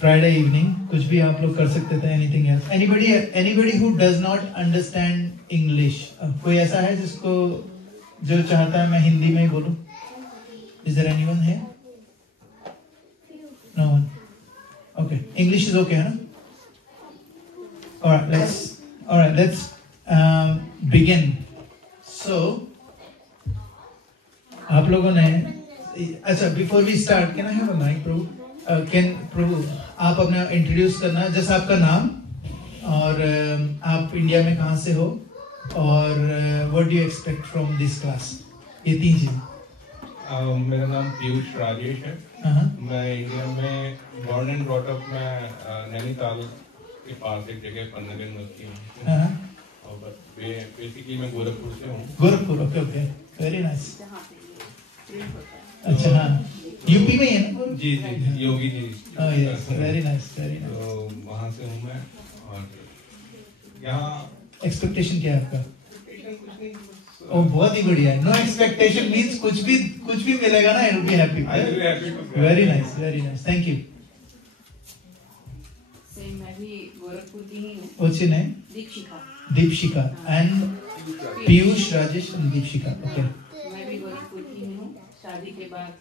Friday evening, कुछ भी आप लोग कर सकते थे, anything else. Anybody who does not understand English, कोई ऐसा है जिसको जो चाहता है मैं हिंदी में ही बोलूं? Is there anyone here? No one. Okay, English is okay, huh? All right, let's begin. So, आप लोगों ने अच्छा before we start, can I have a mic, Prabhu? Prabhu, आप अपना इंट्रोड्यूस करना, जैसा आपका नाम और आप इंडिया में कहाँ से हो और what do you expect from this class? ये तीन चीज़. मेरा नाम पीयूष राजेश है. मैं इंडिया में born and brought up मैं नैनीताल के पास एक जगह पन्नगन में हूँ. और बेसिकली मैं गोरखपुर से हूँ. Gorakhpur, okay, very nice. अच्छा, हाँ, यूपी में है ना? जी, Yogi ji. Yes, very nice. तो वहाँ से हूँ मैं. और यहाँ एक्सपेक्टेशन क्या है आपका? ओ, बहुत ही बढ़िया है. नो एक्सपेक्टेशन मीन्स कुछ भी मिलेगा ना, I will be happy. Very nice. Thank you. मैं भी गोरखपुर की ही हूँ. What's your name? Deepshikha. And Piyush Rajesh and Deepshikha. Okay. मैं भी गोरखपुर की हूँ. शादी के बाद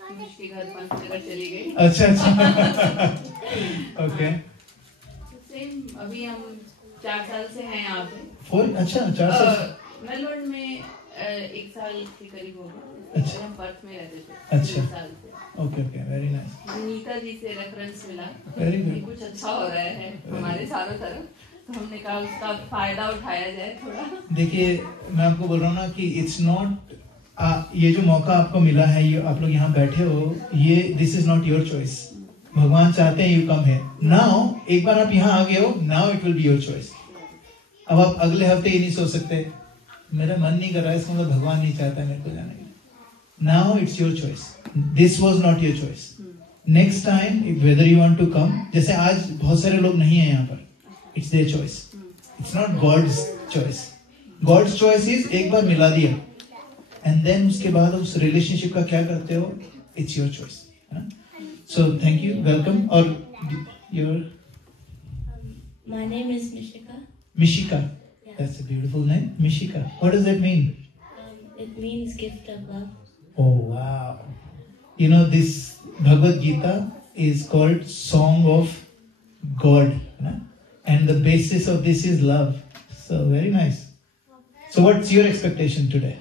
पीयूष के घर पंचनगर चली गई. अच्छा. ओके. सेम अभी हम 4 साल से हैं यहाँ पे. 4 साल. मेलबर्न में 1 साल के करीब हो गए. अच्छा. हम पर्थ में रहते थे. अच्छा. 2 साल से. Okay, very nice. Nita ji से रेफरेंस मिला. Very good. कुछ अच्छा हो रहा है हमारे चारों तरफ, तो हमने कहा उसका फायदा उठाया जाए थोड़ा. देखिए, मैं आपको बोल रहा हूँ ना कि इट्स नॉट, ये जो मौका आपको मिला है, ये आप लोग यहाँ बैठे हो, ये this is not your choice. भगवान चाहते हैं यू कम है. नाउ एक बार आप यहाँ आ गए हो, now it will be your choice. अब आप अगले हफ्ते ये नहीं सोच सकते मेरा मन नहीं कर रहा है, इसका मतलब भगवान नहीं चाहता मेरे को जाने के. Now it's your choice. This was not your choice. Next time whether you want to come, जैसे आज बहुत सारे लोग नहीं है यहाँ पर, it's their choice. It's not God's choice. God's choice is एक बार मिला दिया एंड देन उसके बाद उस रिलेशनशिप का क्या करते हो, it's your choice. So thank you, welcome. और your? My name is Mishika. Mishika. That's a beautiful name, Mishika. What does that mean? It means gift of love. Oh wow. You know, this Bhagavad Gita is called Song of God, and the basis of this is love. So very nice. So what's your expectation today?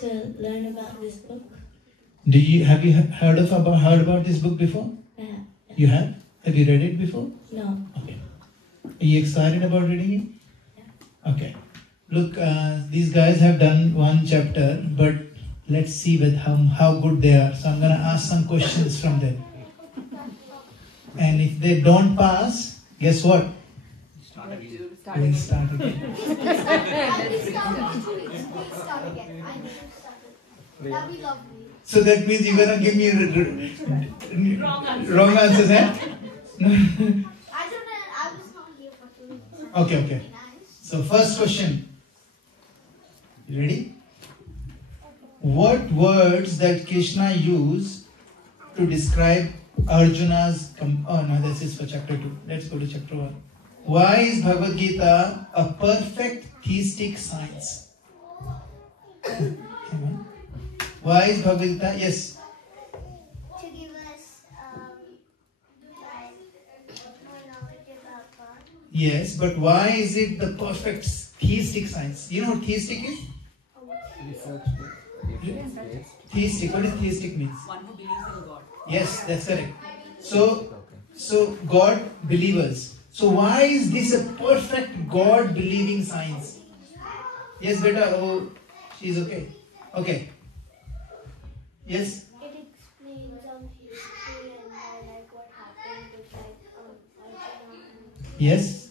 To learn about this book. Have you heard about this book before? Yeah. You have? Have you read it before? No. Okay. Are you excited about reading it? Yeah. Okay. Look, these guys have done one chapter, but let's see with how good they are. So I'm going to ask some questions from them. And if they don't pass, guess what? We'll start again. So that means you're going to give me wrong answers, eh? Okay. So first question. You ready? What words that Krishna used to describe Arjuna's... Oh no, this is for chapter 2. Let's go to chapter 1. Why is Bhagavad Gita a perfect theistic science? Why is Bhagavad Gita? Yes. To give us more knowledge about God. Yes, but why is it the perfect theistic science? You know what theistic is? Theistic. What does theistic means? One who believes in God. Yes, that's correct. So God believers. So why is this a perfect God believing science? Yes, beta. Oh, she's okay. Okay. Yes. It explains history and like what happened with Arjuna. Yes.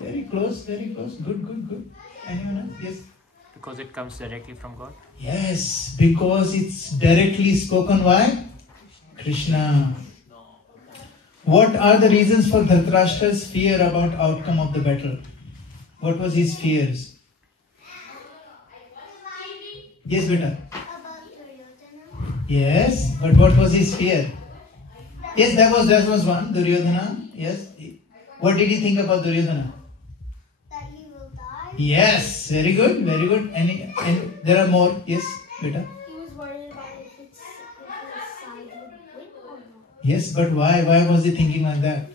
Very close. Good. Anyone else? Yes. Because it comes directly from God? Yes, because it's directly spoken by Krishna. What are the reasons for Dhritarashtra's fear about outcome of the battle? What was his fears? Yes, beta. About Duryodhana. Yes, but what was his fear? That Yes, that was one. Duryodhana. Yes. What did he think about Duryodhana? That he will die. Yes, very good, very good. And there are more. Yes, beta. He was worried about if his side would win or not. Yes, but why? Why was he thinking like that?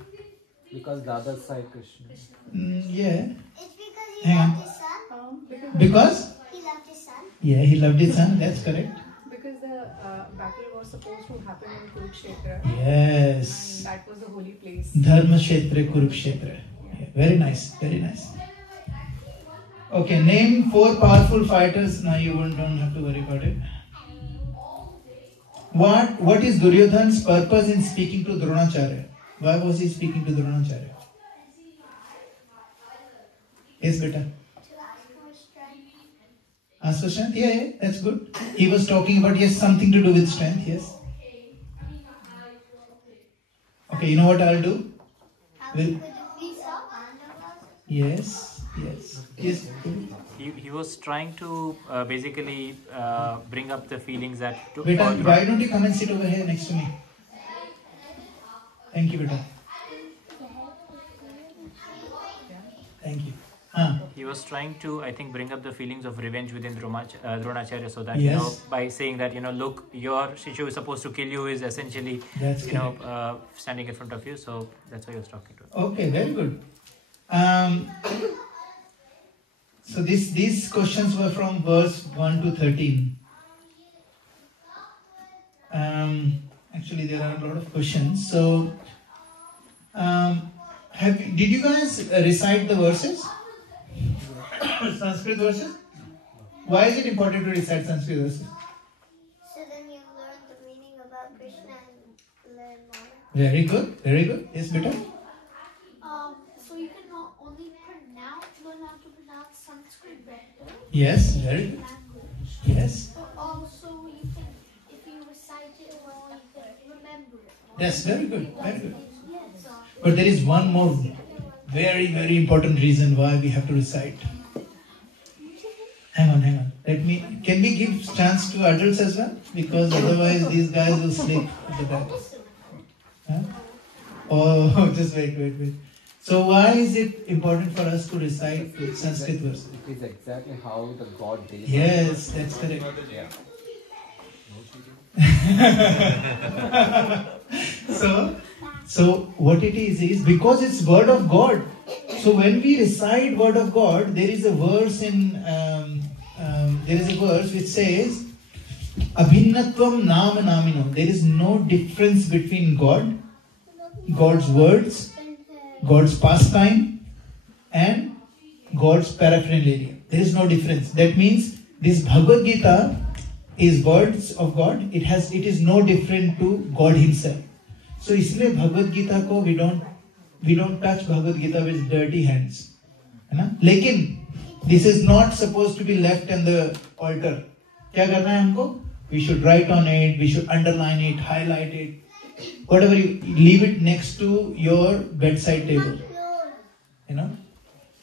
Because the other side Krishna. Yeah. It's because he Hang on. loved his son. Because? He loved his son. Yeah, he loved his son. That's correct. Because the battle was supposed to happen in Kurukshetra. Yes. And that was the holy place. Dharma Kshetra, Kurukshetra. Yeah, very nice, very nice. Okay, name 4 powerful fighters. Now you don't have to worry about it. What is Duryodhana's purpose in speaking to Dronacharya? Why was he speaking to Dronacharya? Yes, beta. To ask for strength. Ask for strength? Yeah, that's good. He was talking about, yes, something to do with strength, yes. Okay, you know what I'll do? Will- Yes. Yes. He was trying to basically bring up the feelings that... Beta, why don't you come and sit over here next to me? Thank you, beta. Thank you. He was trying to, I think, bring up the feelings of revenge within Dronacharya, so that, Yes. by saying that, look, your Shishyu is supposed to kill you is essentially, That's standing in front of you. So that's why he was talking to him. Okay, very good. So these questions were from verse 1 to 13. Actually, there are a lot of questions. So, did you guys recite the verses? Sanskrit verses? Why is it important to recite Sanskrit verses? So then you learn the meaning about Krishna and learn more. Very good, very good. Yes, beta. So you can not only learn how to pronounce Sanskrit better. Yes, very good. Language. Yes, But also you can, if you recite it well, you can remember it. that's very good, very good. Yes. But there is one more very, very important reason why we have to recite. Hang on. Can we give chance to adults as well? Because otherwise these guys will sleep at the back. Huh? Oh, just wait. So why is it important for us to recite Sanskrit verses? It is exactly how the God did. Yes, that's correct. So what it is because it's word of God. So when we recite word of God, there is a verse which says, Abhinnatvam nama namino. There is no difference between God, God's words, God's pastime, and God's paraphernalia. There is no difference. That means this Bhagavad Gita is words of God. It is no different to God Himself. So इसलिए Bhagavad Gita को we don't touch Bhagavad Gita with dirty hands. है ना? लेकिन this is not supposed to be left on the altar. क्या करना है हमको? We should write on it. We should underline it, highlight it. Whatever you leave it next to your bedside table.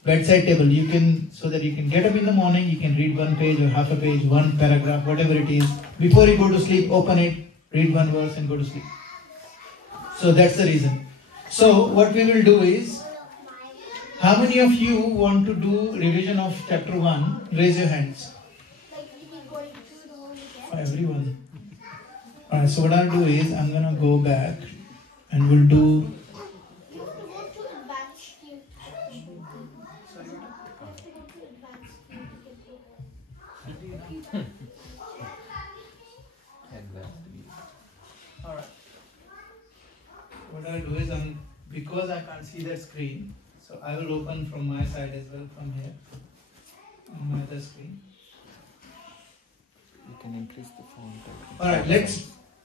Bedside table. You can, so that you can get up in the morning. You can read one page or half a page, one paragraph, whatever it is. Before you go to sleep, open it, read one verse, and go to sleep. So that's the reason. So what we will do is, how many of you want to do revision of chapter 1? Raise your hands. Like you can go through the whole again. For everyone. Alright, so what I'll do is, I'm going to go back and we'll do... You have to go to advanced view. Sorry? You have to go to advanced view. Alright. What I'll do is, because I can't see that screen, so I will open from my side as well, from here, on my other screen. You can increase the font. Alright,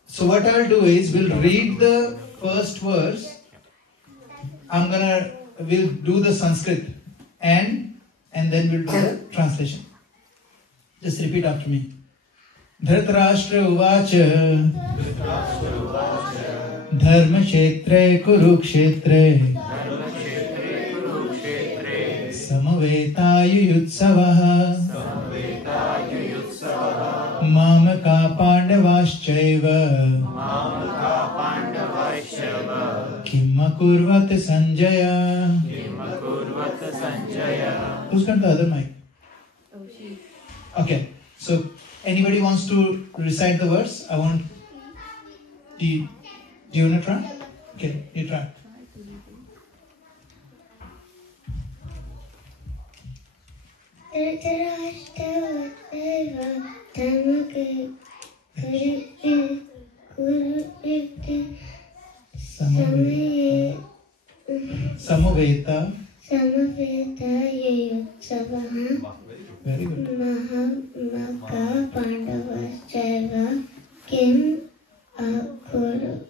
so what I'll do is, we'll read the first verse. We'll do the Sanskrit and then we'll do the translation. Just repeat after me. Dhritarashtra uvacha Dharma kshetre kurukshetre Samavetayu Mamaka pandavaschaiva Kim अकुर्वत Sanjay. Who's got the other mic? Okay, so anybody wants to recite the verse? Do you want to try? Okay, you try. Samaveta. Very good. Mahamaka Pandavascha Kim Akuruvata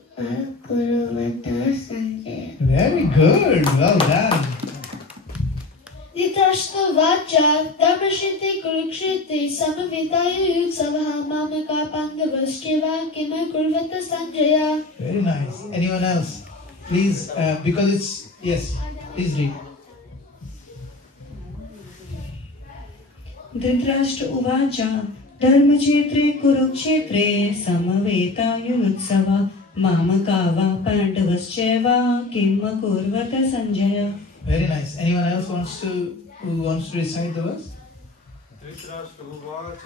Sanjaya. Very good. Well done. Dhritarashtravacha dharmashite kurukshetre samavetayo yutsavaha mamaka pandavascha kim akurvata sanjaya. Very nice. Anyone else? Please, because it's, yes, please read. Dhritarashtra उवाच धर्मक्षेत्रे कुरुक्षेत्रे समवेतायुत्सवा मामका वा पाण्डवश्चैव किम् अकुर्वत Sanjay. Very nice. Anyone else who wants to recite the verse? Dhritarashtra उवाच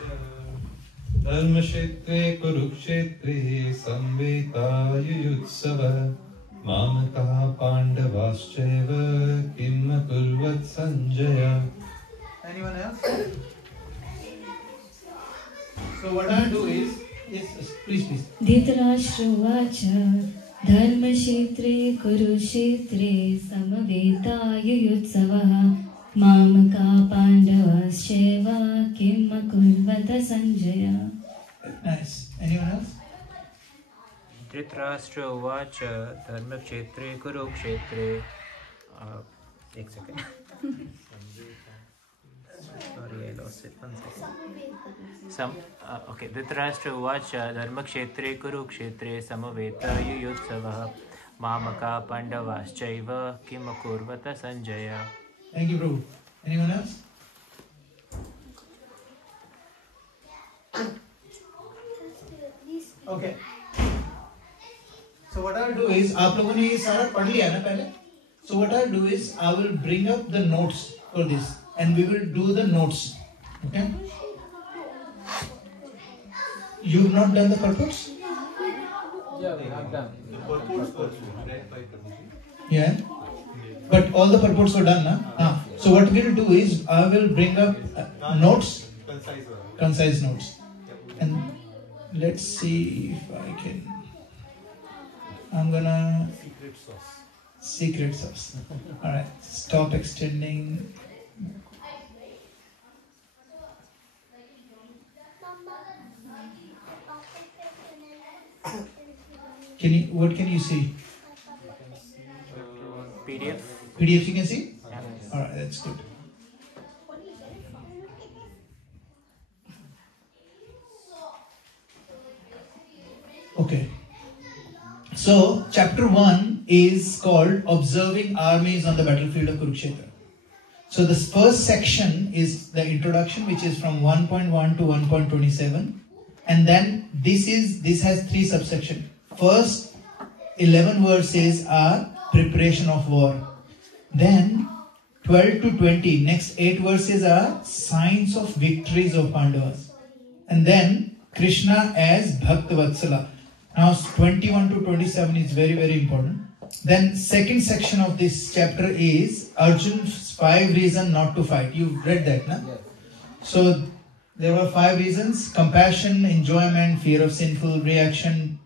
धर्मक्षेत्रे कुरुक्षेत्रे संवेतायुयुत्सवः मामकः पाण्डवाश्चैव किम् अकुर्वत् Sanjay. Anyone else? So what I'll do is, yes, please. Dhritarashtra उवाच धर्मक्षेत्रे कुरुक्षेत्रे समवेतायुयुत्सवः मामका पाण्डवाश्चैव किम् अकुर्वत Sanjay. Nice. Anyone else? Dhritarashtra उवाच धर्मक्षेत्रे कुरुक्षेत्रे एक second. Sorry, I lost it. 1 second. Okay. Dhritarashtra उवाच धर्मक्षेत्रे कुरुक्षेत्रे समवेतायुयुत्सवः मामका पाण्डवाश्चैव किम् अकुर्वत Sanjay. Thank you, Prabhu. Anyone else? Okay. So what I'll do is, आप लोगों ने ये सारा पढ़ लिया ना पहले? So what I'll do is, I will bring up the notes for this, and we will do the notes. Okay? You've not done the purports? Yeah, we have done. The purports were read by Prabhuji. Yeah. But all the purports were done, na? So what we'll do is, I will bring up notes, concise notes, and let's see if I can. I'm gonna secret sauce. All right. Stop extending. What can you see? PDF. PDF you can see? Yeah. All right, that's good. Okay. So, chapter 1 is called Observing Armies on the Battlefield of Kurukshetra. So, this first section is the introduction, which is from 1.1 to 1.27. And then this has 3 subsections. First 11 verses are preparation of war. Then 12 to 20, next 8 verses are signs of victories of Pandavas. And then Krishna as Bhakta Vatsala. Now 21 to 27 is very, very important. Then second section of this chapter is Arjun's 5 reasons not to fight. You've read that, na? Yes. So there were 5 reasons: compassion, enjoyment, fear of sinful reaction,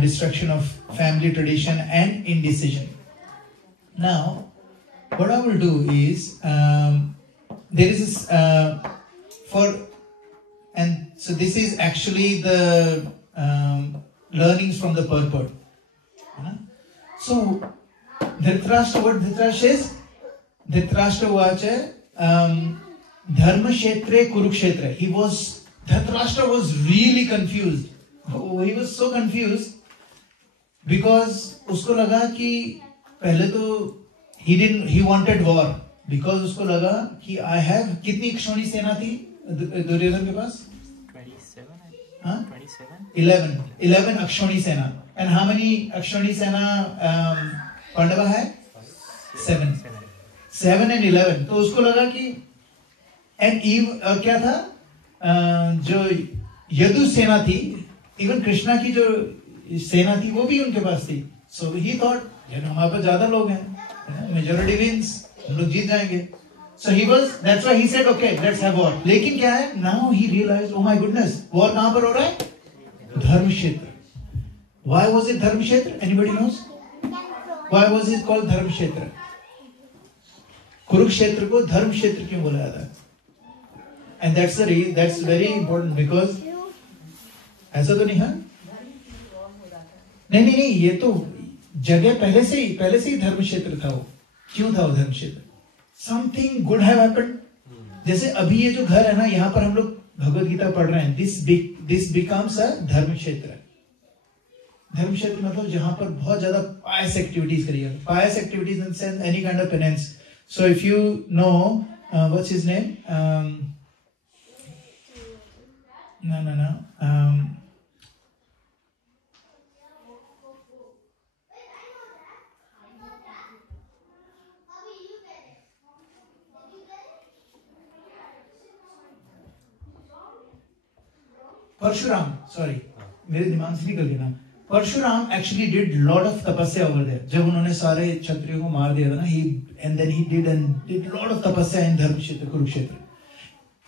destruction of family tradition, and indecision. Now, what I will do is, there is this, so this is actually the learnings from the purport. So, Dhritarashtra, what Dhritarashtra is? Dhritarashtra vacha, Dharma Kshetre Kurukshetra. Dhritarashtra was really confused. He was so confused because usko laga ki pehle to he wanted war, because usko laga ki I have kitni Akshoni Sena thi Duryodhan ke paas? 27. Huh? 27. 11 Akshoni Sena. And how many Akshoni Sena पांडवा है 7 and 11. तो उसको लगा कि and ewe और क्या था, जो यदु सेना थी, इवन कृष्णा की जो सेना थी वो भी उनके पास थी. सो ही थॉट हमारे पास ज्यादा लोग हैं, मेजॉरिटी विंस, हम लोग जीत जाएंगे. So that's why he said, okay, let's have war. लेकिन क्या है, now he realized, oh my goodness, war कहाँ पर हो रहा है? धर्म क्षेत्र. Why was it धर्म क्षेत्र? Anybody knows? Why was it called धर्म क्षेत्र? कुरुक्षेत्र को धर्म क्षेत्र क्यों बोला जाता है? And that's very important because ऐसा तो नहीं है? नहीं, ये तो जगह पहले से ही धर्म क्षेत्र था. वो क्यों था वो धर्म क्षेत्र? Something good have happened. जैसे अभी ये जो घर है ना, यहाँ पर हम लोग भगवद गीता पढ़ रहे हैं. This becomes a धर्म क्षेत्र. धर्म क्षेत्र मतलब जहाँ पर बहुत ज्यादा pious activities करिए. Pious activities in the sense any kind of penance. So if you know what's his name? Parshuram, sorry, मेरे दिमाग से निकल गया नाम. Parshuram actually did lot of तपस्या over there. जब उन्होंने सारे क्षत्रियों को मार दिया था ना, and then he did lot of तपस्या in धर्म क्षेत्र, कुरुक्षेत्र.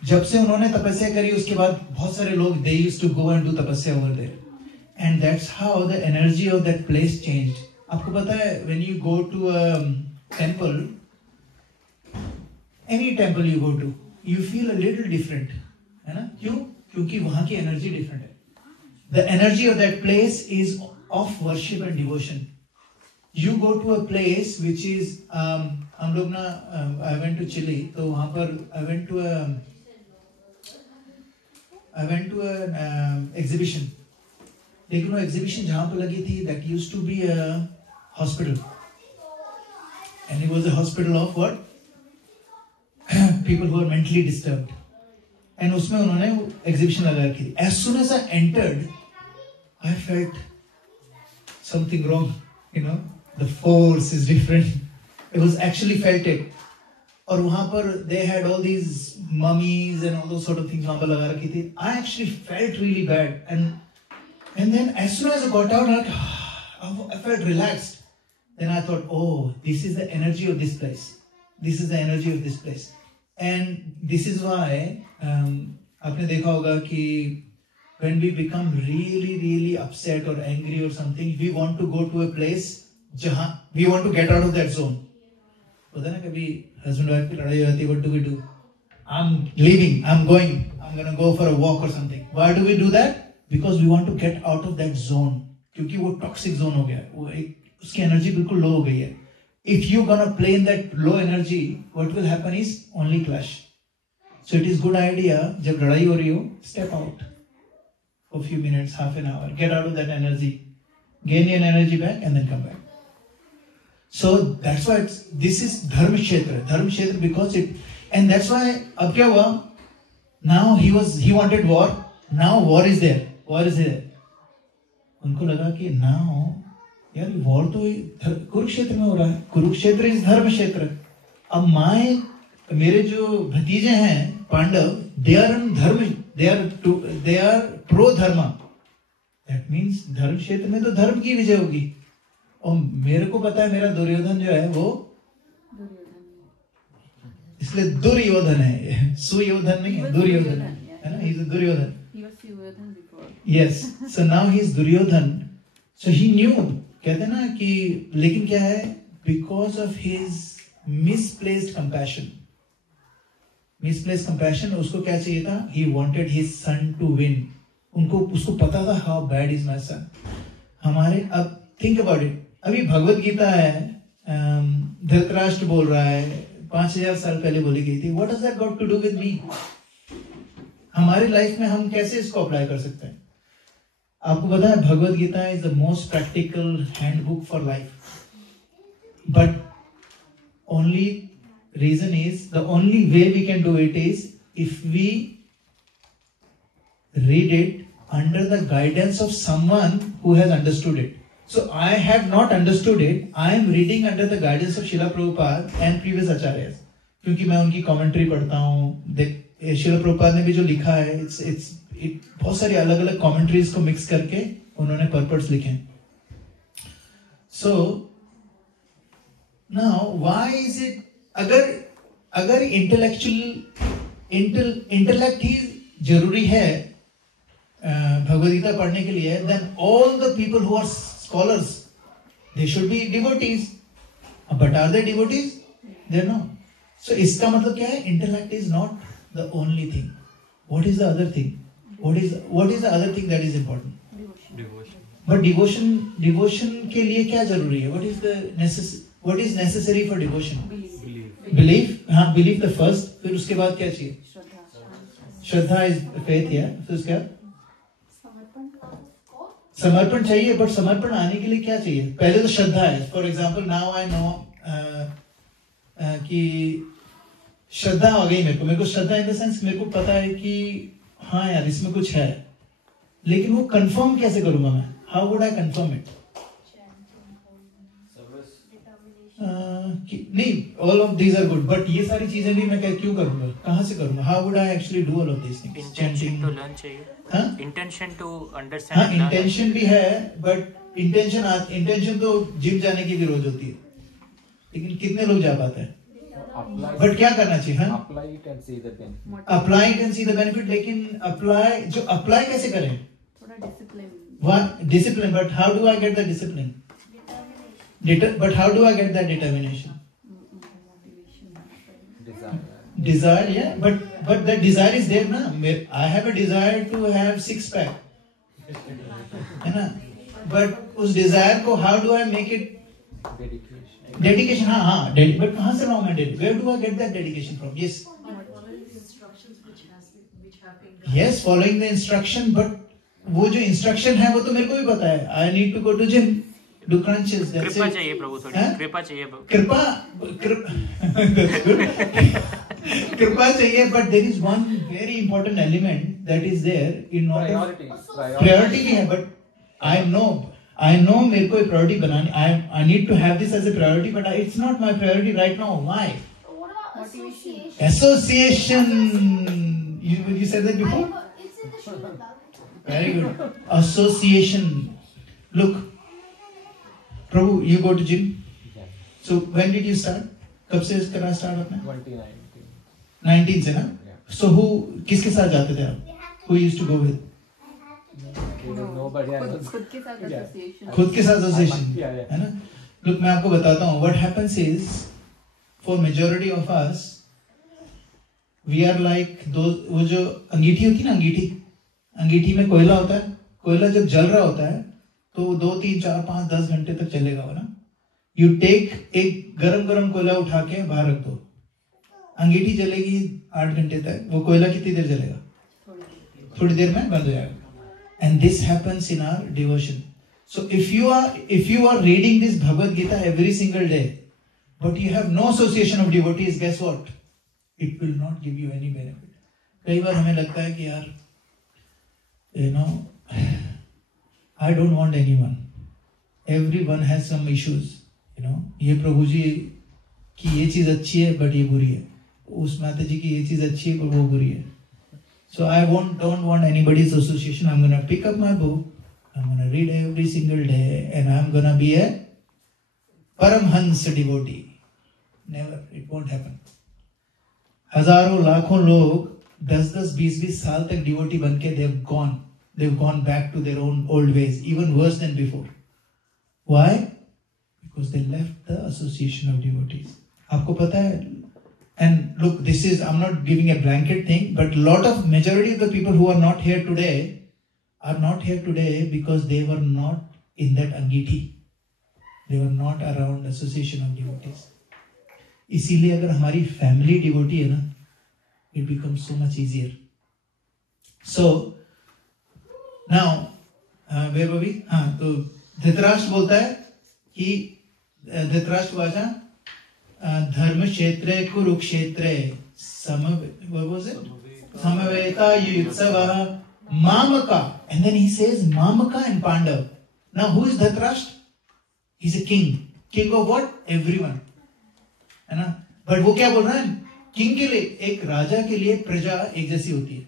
जब से उन्होंने तपस्या करी, उसके बाद बहुत सारे लोग they used to go and do तपस्या over there, and that's how the energy of that place changed. आपको पता है, when you go to a temple, any temple you go to, you feel a little different, है ना? क्यों? क्योंकि वहां की एनर्जी डिफरेंट है. The energy of that place is of worship and devotion. You go to a place which is, हम लोग ना, आई वेंट टू चिली, तो वहां पर आई वेंट टू एग्जीबिशन. लेकिन वो एग्जीबिशन जहां पर लगी थी, that used to be a hospital, and it was a hospital of what, people who are mentally disturbed. एंड उसमें उन्होंने एग्जीबिशन लगा रखी थी. As soon as I entered, I felt something wrong, you know, the force is different. It was actually felt it. और वहां पर they had all these mummies and all those sort of things वहां पर लगा रखी थी. I actually felt really bad, and then as soon as I got out, I felt relaxed. Then I thought, oh, this is the energy of this place. This is the energy of this place. And this is why आपने देखा होगा कि when we become really upset or angry or something, we want to go to a place जहाँ we want to get out of that zone. होता है ना, कभी husband wife की लड़ाई होती है, what do we do? I'm leaving, I'm going, I'm gonna go for a walk or something. Why do we do that? Because we want to get out of that zone. क्योंकि वो toxic zone हो गया, वो एक उसकी energy बिल्कुल low हो गई है. If you're gonna play in that low energy, what will happen is only clash. So it is good idea, जब लड़ाई हो रही हो, step out for a few minutes, half an hour, get out of that energy, gain your energy back, and then come back. So that's why this is dharma kshetra, because it, and that's why अब क्या हुआ? Now he wanted war. Now war is there. उनको लगा कि now यार war तो कुरुक्षेत्र में हो रहा है. कुरुक्षेत्र इज धर्म क्षेत्र. अब मेरे जो भतीजे हैं पांडव, दे आर धर्म, दे आर प्रो धर्म. दैट मीन्स धर्म क्षेत्र में तो धर्म की विजय होगी. और मेरे को पता है, मेरा दुर्योधन जो है वो इसलिए दुर्योधन है, सुयोधन नहीं है, दुर्योधन है ना. He is Duryodhan. Yes, so now he is Duryodhan. So he knew, कहते हैं ना कि, लेकिन क्या है, because of his misplaced compassion, उसको क्या चाहिए था? He wanted his son to win. उसको पता था how bad is my son. हमारे, अब थिंक अबाउट इट, अभी भगवत गीता है, धृतराष्ट्र बोल रहा है, 5000 साल पहले बोली गई थी. What has that got to do with me? हमारी लाइफ में हम कैसे इसको अप्लाई कर सकते हैं? आपको पता है, Bhagavad Gita is the most practical handbook for life. But only reason is, the only way we can do it is if we read it under the guidance of someone who has understood it. So I have not understood it. I am reading under the guidance of Srila Prabhupada and previous acharyas. क्योंकि मैं उनकी commentary पढ़ता हूँ. Srila Prabhupada ने भी जो लिखा है, बहुत सारी अलग-अलग commentaries को mix करके उन्होंने purports लिखे हैं. So now why is it अगर intellect ही जरूरी है भगवद गीता पढ़ने के लिए, then all the people who are scholars, they should be devotees. But are they devotees? They are not. So इसका मतलब क्या है? Intellect is not the only thing. What is the other thing? What is the other thing that is important? Devotion. But devotion के लिए क्या जरूरी है? What is necessary for devotion? Belief. हाँ, belief the first. फिर उसके बाद क्या चाहिए? श्रद्धा is faith, yeah. फिर उसके बाद समर्पण चाहिए. बट समर्पण आने के लिए क्या चाहिए? पहले तो श्रद्धा है. For example now I know कि श्रद्धा आ गई मेरे को श्रद्धा इन द सेंस मेरे को पता है कि हाँ यार इसमें कुछ है, लेकिन वो कंफर्म कैसे करूंगा मैं? How would I confirm it? नहीं, all of these are good, but ये सारी चीजें भी मैं क्यों करूंगा? कहाँ से करूंगा? How would I actually do all of this things? Intention to learn चाहिए. हाँ, इंटेंशन टू अंडरस्टैंड. हाँ, इंटेंशन भी है, बट इंटेंशन तो जिम जाने की भी रोज होती है, लेकिन कितने लोग जा पाते हैं? बट क्या करना चाहिए? हाँ, apply it and see the benefit. Apply it and see the benefit. लेकिन apply कैसे करें? थोड़ा discipline. But how do I get the discipline? But how do I get that determination? Desire, yeah. But the desire is there ना. I have a desire to have 6-pack, है ना? But उस desire को how do I make it? Dedication. हाँ. But कहाँ से लाऊं मैं dedication? Where do I get that dedication from? Yes. Yes, following the instruction. But वो जो instruction है वो तो मेरे को भी पता है. I need to go to gym, do crunches. कृपा चाहिए प्रभु, थोड़ी कृपा चाहिए. कृपा चाहिए. But there is one very important element that is there in order. Priority भी है, but I know मेरे को priority बनानी. I need to have this as a priority, but it's not my priority right now. Why? What about association? Association. You said that before? It's in the Srimad Bhagavatam. Very good. Association. Look, Prabhu, you go to gym. So when did you start? कब से करना start आपने? 2019 से ना? So किसके साथ जाते थे आप? Who used to go with? खुद के साथ association. खुद के साथ association, है ना? Look, मैं आपको बताता हूँ. What happens is, for majority of us, we are like those. वो जो अंगीठी होती है ना, अंगीठी में कोयला होता है. कोयला जब जल रहा होता है तो 2, 3, 4, 5, 10 घंटे तक चलेगा वो ना. You take एक गरम कोयला उठा के बाहर रख दो. अंगीठी जलेगी 8 घंटे तक. वो कोयला कितनी देर जलेगा? थोड़ी देर में बंद हो जाएगा. And this happens in our devotion. So if you are reading this Bhagavad Gita every single day, but you have no association of devotees, guess what? It will not give you any benefit. कई बार हमें लगता है कि यार, I don't want anyone. Everyone has some issues. ये प्रभु जी की ये चीज अच्छी है but ये बुरी है. उस माता जी की ये चीज अच्छी है पर वो बुरी है. So I don't want anybody's association. I'm going to pick up my book. I'm going to read every single day, and I'm going to be a Paramhans devotee. Never. It won't happen. हजारों लाखों लोग 10-10, 20-20 साल तक devotee बनके they've gone back to their own old ways, even worse than before. Why? Because they left the association of devotees. आपको पता है? And look, I'm not giving a blanket thing, but majority of the people who are not here today because they were not in that Angiti. They were not around association of devotees. इसीलिए अगर हमारी family devotee है ना, it becomes so much easier. So, now, where were we? तो धृतराष्ट्र बोलता है कि धृतराष्ट्र वाचा धर्म क्षेत्रे कुरुक्षेत्रे समवेता युत्सवः mamaka, and then he says mamaka and Pandav. Now who is Dhritarashtra? He's a king. King of what? Everyone. है ना? But वो क्या बोल रहा है? King के लिए, एक राजा के लिए प्रजा एक जैसी होती है.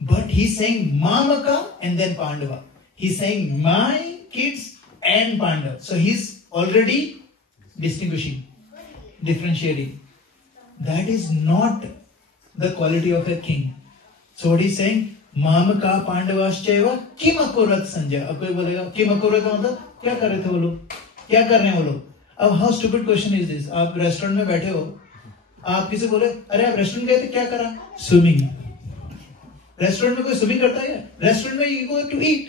But he's saying Mamaka and then Pandava. He's saying my kids and Pandava. So he's already distinguishing, differentiating. That is not the quality of a king. So what he's saying, Mamaka Pandavascheva kim akurat Sanjay. अब कोई बोलेगा kim akurat का मतलब क्या कर रहे थे वो लोग, क्या कर रहे हैं वो लोग. अब how stupid question is this? आप रेस्टोरेंट में बैठे हो, आप किसी बोले अरे आप रेस्टोरेंट गए थे, क्या करा? स्विमिंग. रेस्टोरेंट में कोई स्विमिंग करता है? रेस्टोरेंट में you go to eat.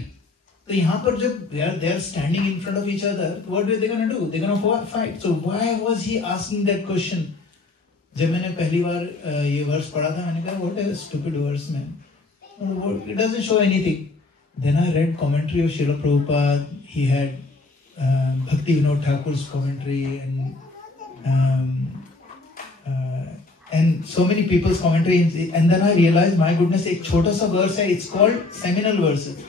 तो यहाँ पर जब they are standing in front of each other, what are they gonna do? They're gonna fight. So why was he asking that question? जब मैंने पहली बार ये वर्स पढ़ा था, मैंने कहा what a stupid verse, man. It doesn't show anything. Then I read commentary of Srila Prabhupada. He had Bhakti Vinod Thakur's commentary and so many people's commentary. And then I realized, my goodness, एक छोटा सा verse है. It's called seminal verses.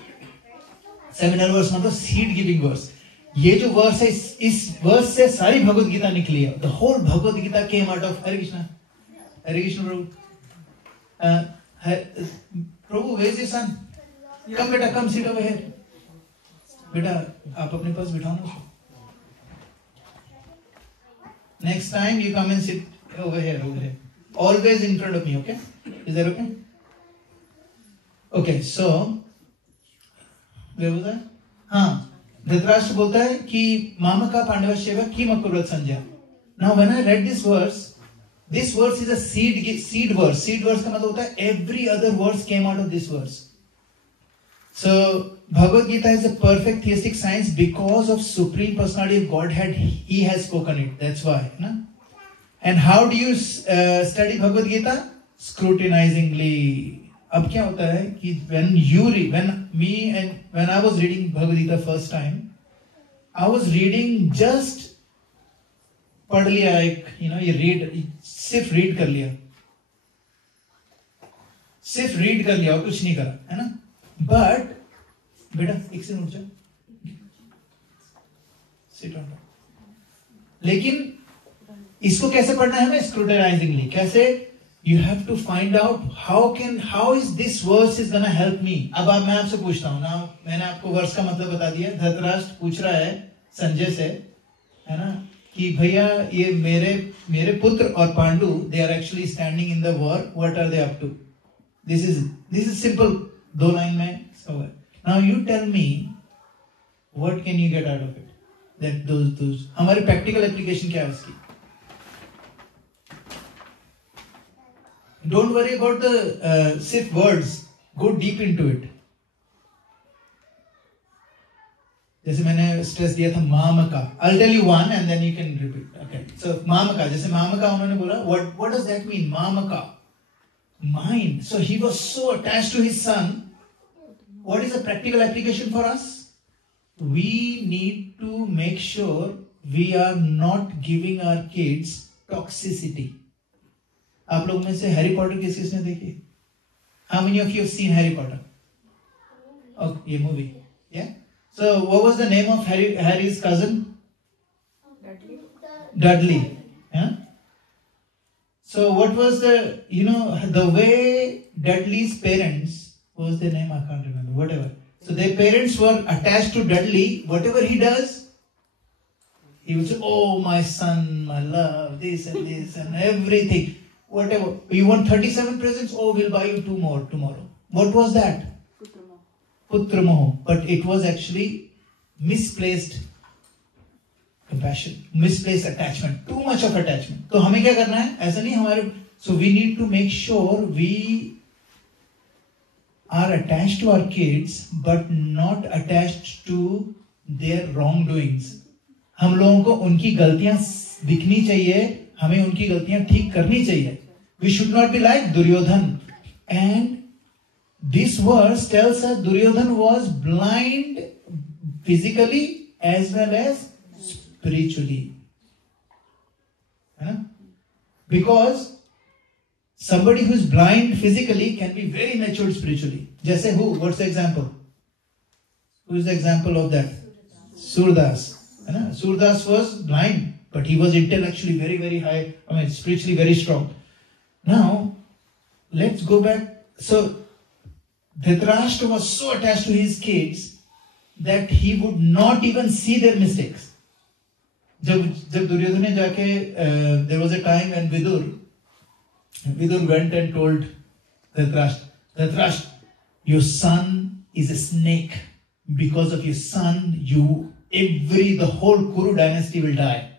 Seminal verse मतलब seed giving verse. ये जो verse है, इस verse से सारी भगवद गीता निकली है. The whole Bhagavad Gita came out of Hare Krishna. Hare Krishna Prabhu. Prabhu, where is your son? Come beta, come sit over here. बेटा आप अपने पास बिठाओ ना उसको. Next time you come and sit over here. Always in front of me, okay? Is that okay? Okay, so where was I? हाँ, धृतराष्ट्र बोलता है कि मामका पांडवाश्चैव किम अकुर्वत Sanjay. Now when I read this verse is a seed verse. Seed verse का मतलब होता है every other verse came out of this verse. So Bhagavad Gita is a perfect theistic science because of Supreme Personality of Godhead. He has spoken it. That's why. Na? And how do you study Bhagavad Gita? Scrutinizingly. अब क्या होता है कि when I was reading Bhagavad Gita first time, I was reading just पढ़ लिया एक, ये read, सिर्फ read कर लिया, सिर्फ read कर लिया और कुछ नहीं करा, है ना? But बेटा एक से उठ जा, sit on top. लेकिन इसको कैसे पढ़ना है हमें? Scrutinizingly. कैसे? You have to find out how is this verse is gonna help me. अब मैं आपसे पूछता हूँ ना, मैंने आपको वर्स का मतलब बता दिया. धृतराष्ट्र पूछ रहा है संजय से, है ना, कि भैया ये मेरे पुत्र और Pandu, they are actually standing in the war. What are they up to? This is simple. 2 line में सब है. Now you tell me, what can you get out of it? That those हमारी practical application क्या है उसकी? Don't worry about the सिर्फ words. Go deep into it. जैसे मैंने स्ट्रेस दिया था मामका. I'll tell you one and then you can repeat. Okay. So मामका, जैसे मामका उन्होंने बोला. What does that mean? मामका. Mind. So he was so attached to his son. What is the practical application for us? We need to make sure we are not giving our kids toxicity. आप लोग में से Harry Potter किसने देखी? How many of you have seen Harry Potter? Oh, ये movie. Yeah. So what was the name of Harry's cousin? Dudley. Yeah. So what was the way Dudley's parents, what was their name? I can't remember. Whatever. So their parents were attached to Dudley. Whatever he does, he would say, "Oh, my son, my love, this and everything. Whatever. You want 37 presents? Oh, we'll buy you 2 more tomorrow." What was that? Putra Moho. But it was actually misplaced compassion, misplaced attachment, too much of attachment. तो हमें क्या करना है? ऐसा नहीं हमारे. So we need to make sure we are attached to our kids, but not attached to their wrongdoings. हम लोगों को उनकी गलतियां दिखनी चाहिए, हमें उनकी गलतियां ठीक करनी चाहिए. We should not be like Duryodhan. And this verse tells us Duryodhan was blind physically as well as spiritually. Because somebody who is blind physically can be very matured spiritually. Jaise who? What's the example? Who is the example of that? Surdas. है ना. Surdas was blind, but he was intellectually very, very high. I mean, spiritually very strong. Now, let's go back. So, Dhritarashtra was so attached to his kids that he would not even see their mistakes. जब दुर्योधन ने जाके, there was a time when Vidur went and told Dhritarashtra, your son is a snake. Because of your son, the whole Kuru dynasty will die.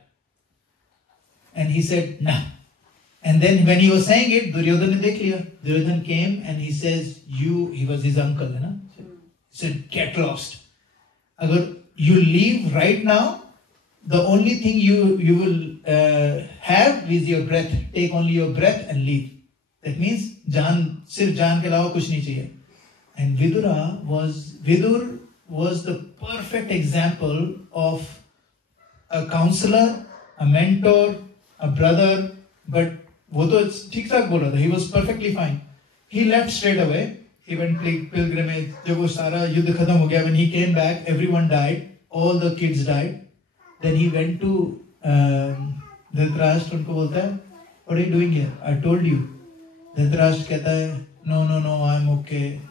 And he said, nah. And then when he was saying it, Duryodhan ne dekh liya. Duryodhan came and he says, he was his uncle, you know? He said, get lost. Agar you leave right now, the only thing you will have is your breath. Take only your breath and leave. That means, sirf jaan ke alawa kuch nahi chahiye. And Vidur was the perfect example of a counselor, a mentor, a brother, but वो तो ठीक ठाक बोल रहा था. He was perfectly fine. He left straight away. He went pilgrimage. जब वो सारा युद्ध खत्म हो गया, when he came back, everyone died. All the kids died. Then he went to Dhritarashtra. उनको बोलता है, what are you doing here? I told you. Dhritarashtra कहता है, no, I'm okay.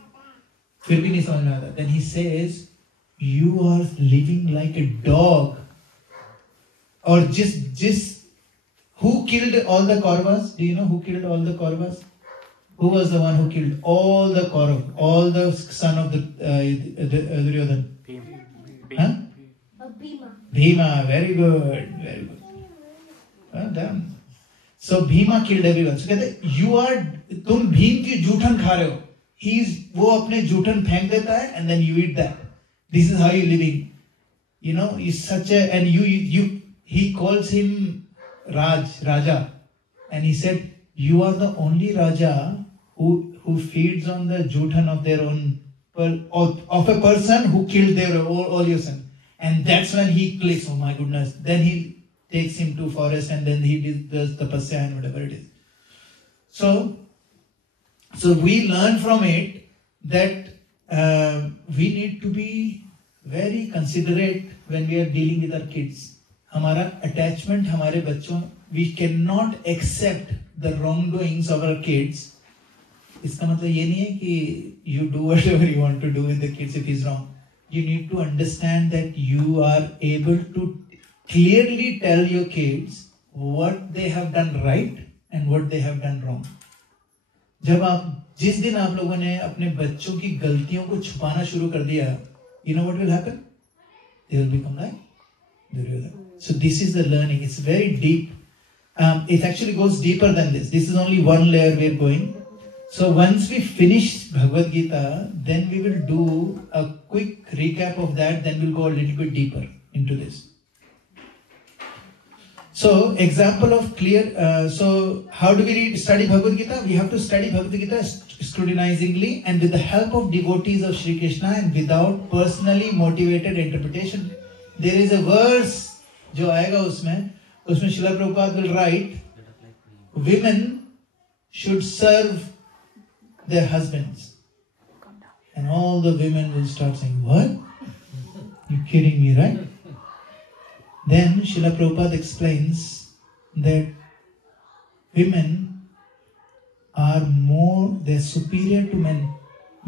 फिर भी नहीं समझ में आता. Then he says, you are living like a dog. और who killed all the Kauravas? Do you know who killed all the Kauravas? Who was the one who killed all the Kaurav, all the son of the Duryodhan? Bhima. Very good. Well done. So Bhima killed everyone. So कहते तुम भीम की जूठन खा रहे हो. वो अपने जूठन फेंक देता है and then you eat that. This is how you're living. You know, he's such a, and he calls him Raja, and he said, you are the only Raja who feeds on the judhan of their own, of a person who killed all your son. And that's when he clicks, oh my goodness. Then he takes him to forest and then he does tapasya and whatever it is. So we learn from it that we need to be very considerate when we are dealing with our kids. हमारा attachment हमारे बच्चों, we cannot accept the wrongdoings of our kids. इसका मतलब ये नहीं है कि you do whatever you want to do with the kids if he's wrong. You need to understand that you are able to clearly tell your kids what they have done right and what they have done wrong. जिस दिन आप लोगों ने अपने बच्चों की गलतियों को छुपाना शुरू कर दिया, you know what will happen? They will become like Duryodhana. So this is the learning. It's very deep. It actually goes deeper than this. This is only one layer we are going. So once we finish Bhagavad Gita, then we will do a quick recap of that. Then we'll go a little bit deeper into this. So example of clear. So how do we study Bhagavad Gita? We have to study Bhagavad Gita scrutinizingly and with the help of devotees of Shri Krishna and without personally motivated interpretation. There is a verse जो आएगा उसमें Srila Prabhupada will write, women should serve their husbands, and all the women will start saying, what? You kidding me, right? Then Srila Prabhupada explains that women are they're superior to men,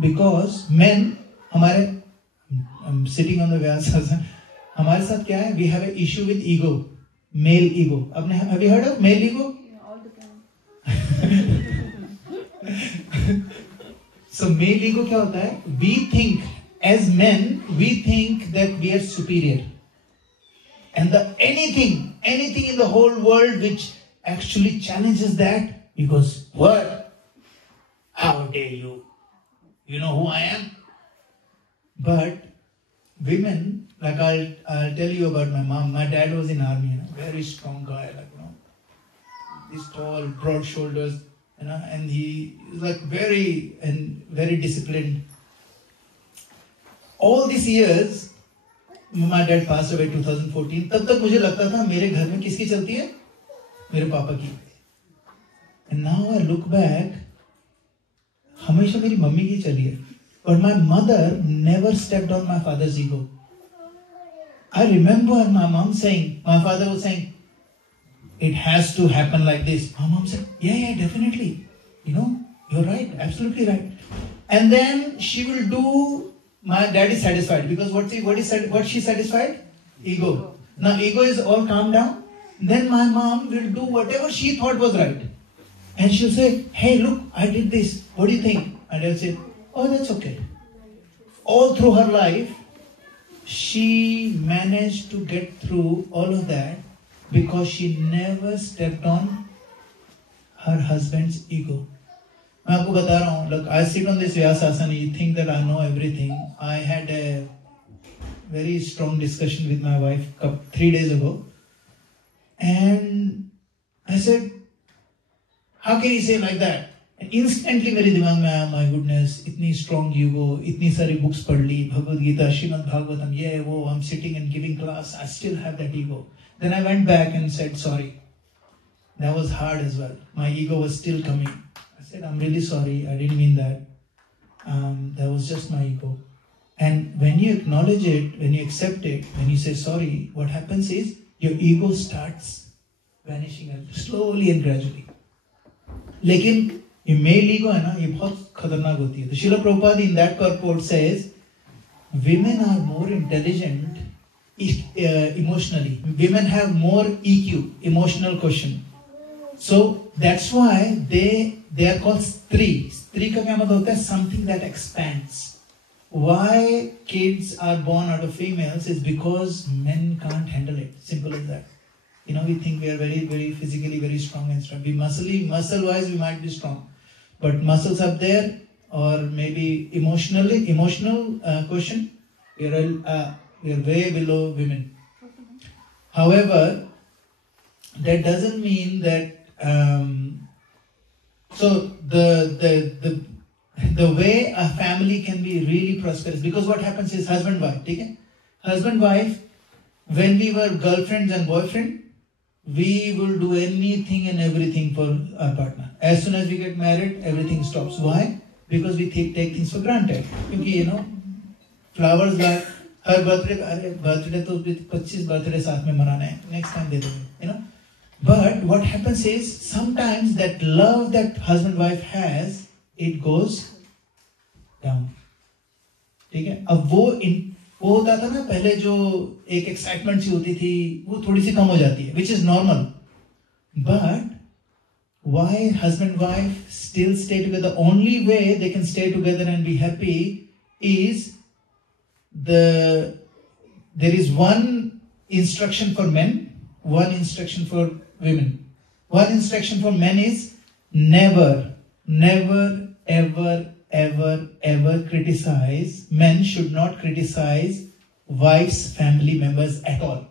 because men, I'm sitting on the Vyasa, हमारे साथ क्या है? We have an issue with ego, male ego. Have you heard of male ego? Yeah, all the time. So male ego क्या होता है? We think, as men, we think that we are superior. And anything in the whole world which actually challenges that, he goes, what? How dare you? You know who I am? But women, like I'll tell you about my mom. My dad was in army, very strong guy, this tall, broad shoulders, and he was very disciplined. All these years, my dad passed away 2014. तब तक मुझे लगता था मेरे घर में किसकी चलती है? मेरे पापा की. And now I look back, हमेशा मेरी मम्मी की चली है. But my mother never stepped on my father's ego. I remember my mom saying, my father was saying, it has to happen like this. My mom said, yeah, definitely. You're right, absolutely right. And then she will do, my dad is satisfied because what she satisfied? Ego. Now ego is all calmed down. Then my mom will do whatever she thought was right. And she'll say, hey, look, I did this. What do you think? And I'll say, oh, that's okay. All through her life, she managed to get through all of that because she never stepped on her husband's ego. मैं आपको बता रहा हूँ, look, I sit on this Vyasasana, you think that I know everything. I had a very strong discussion with my wife 3 days ago. And I said, how can you say like that? And instantly मेरे दिमाग में आया, my goodness, इतनी strong ego, इतनी सारी books पढ़ ली, भगवद गीता, श्रीमद् भागवतम, ये वो, I'm sitting and giving class, I still have that ego. Then I went back and said, sorry. That was hard as well. My ego was still coming. I said, I'm really sorry, I didn't mean that. That was just my ego. And when you acknowledge it, when you accept it, when you say sorry, what happens is your ego starts vanishing slowly and gradually. लेकिन ये male ego है ना, ये बहुत खतरनाक होती है. तो Srila Prabhupada in that purport says, women are more intelligent emotionally. Women have more EQ, emotional quotient. So that's why they are called Stri. Stri का क्या मतलब होता है? Something that expands. Why kids are born out of females is because men can't handle it. Simple as that. We think we are very, very physically very strong and strong. Muscle-wise, we might be strong. But muscles up there, or maybe emotional quotient, we are way below women. However, that doesn't mean that. So the way a family can be really prosperous, because what happens is husband-wife. Okay? Husband-wife, when we were girlfriends and boyfriend, we will do anything and everything for our partner. As soon as we get married, everything stops. Why? Because we take things for granted. Because flowers like her birthday to 25 birthday साथ में मनाना है. Next time दे देंगे. But what happens is sometimes that love that husband-wife has, it goes down. ठीक है? अब वो होता था ना पहले जो एक एक्साइटमेंट सी होती थी, वो थोड़ी सी कम हो जाती है, which is normal. But why husband-wife still stay together? The only way they can stay together and be happy is there is one instruction for men, one instruction for women. One instruction for men is never, ever criticize. Men should not criticize wife's family members at all.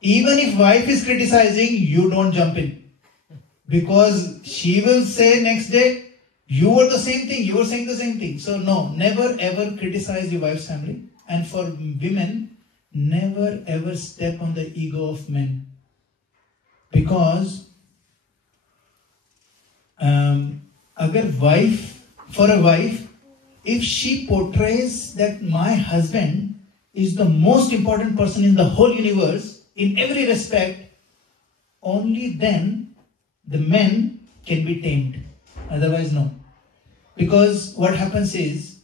Even if wife is criticizing, you don't jump in. Because she will say next day, you were the same thing, you were saying the same thing. So no, never ever criticize your wife's family. And for women, never ever step on the ego of men. Because for a wife, if she portrays that my husband is the most important person in the whole universe, in every respect, only then the men can be tamed. Otherwise, no. Because what happens is,